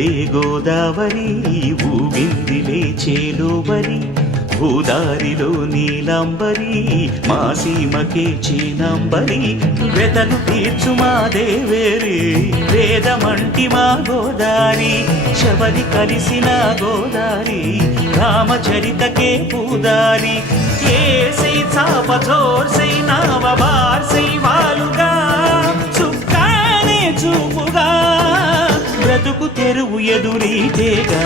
ఊగెనులే గోదావరి ఊగిందిలే చేలోబరి భూదారిలో నీలంబరి మా సీమకే చీనంబరి వెతలు తీర్చు మా దేవేరి వేదమంటి మా గోదారి శబరి కలిసిన గోదారి రామచరితకే పూదారి ఏసై చాప జోర్సై నావ బార్సై వాలుగా చుక్కానే చూపుగా బ్రతుకు తెరువు ఎదురీతేగా